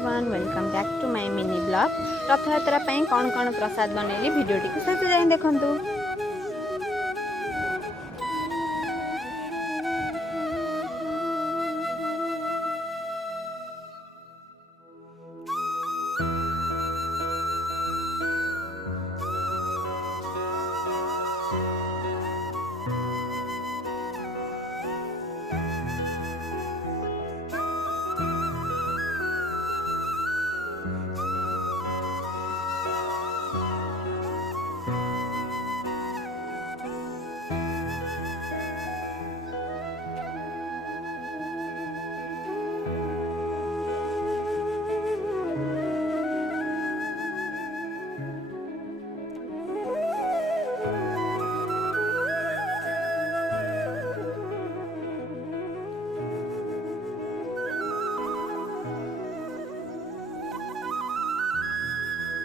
Everyone welcome back to my mini blog. रथ यात्रा कौन कौन प्रसाद बनैली भिडियो टी शेष जाए देखु।